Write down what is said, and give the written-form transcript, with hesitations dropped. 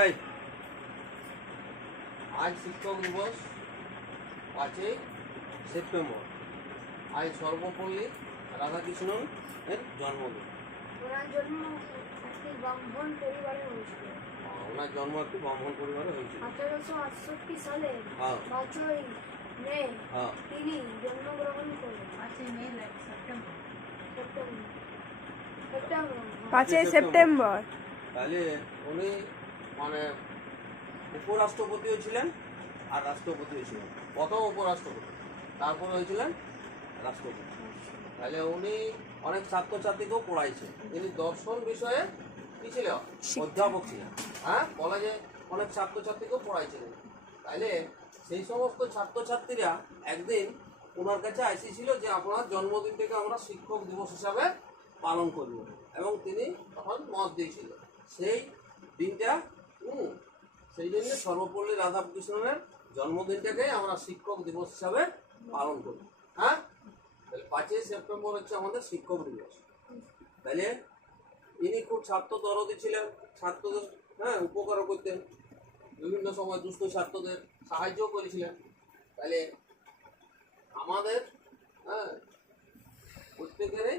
এই আজ শিক্ষক দিবস 5ই সেপ্টেম্বর। আজ সর্বপল্লী রাধাকৃষ্ণন এর জন্মদিন। ওনার জন্ম একটি ব্রাহ্মণ পরিবারে হয়েছিল। ওনার জন্ম একটি ব্রাহ্মণ পরিবারে হয়েছিল 1868 সালে হ্যাঁ 5ই মে হ্যাঁ তিনি জন্মগ্রহণ করেন। 5ই সেপ্টেম্বর। তাহলে উনি মানে উপরাষ্ট্রপতিও ছিলেন আর রাষ্ট্রপতিও ছিলেন। প্রথম উপরাষ্ট্রপতি, তারপরে হয়েছিলেন রাষ্ট্রপতি। তাহলে উনি অনেক ছাত্রছাত্রীকেও পড়াইছেন। তিনি দর্শন বিষয়ে কি ছিল? অধ্যাপক ছিলেন। হ্যাঁ, কলেজে অনেক ছাত্রছাত্রীকেও পড়াইছিলেন। তাইলে সেই সমস্ত ছাত্রছাত্রীরা একদিন ওনার কাছে আসিছিল যে আপনার জন্মদিনটাকে আমরা শিক্ষক দিবস হিসাবে পালন করব, এবং তিনি তখন মত দিয়েছিলেন সেই দিনটা। সেই জন্য সর্বপল্লী রাধাকৃষ্ণনের জন্মদিনটাকে আমরা শিক্ষক দিবস হিসাবে পালন করি। হ্যাঁ, তাহলে 5ই সেপ্টেম্বর হচ্ছে আমাদের শিক্ষক দিবস। তাহলে ইনি খুব ছাত্র দরদি ছিলেন, ছাত্রদের উপকারও করতেন, বিভিন্ন সময় দুস্থ ছাত্রদের সাহায্যও করেছিলেন। তাহলে আমাদের প্রত্যেকেরই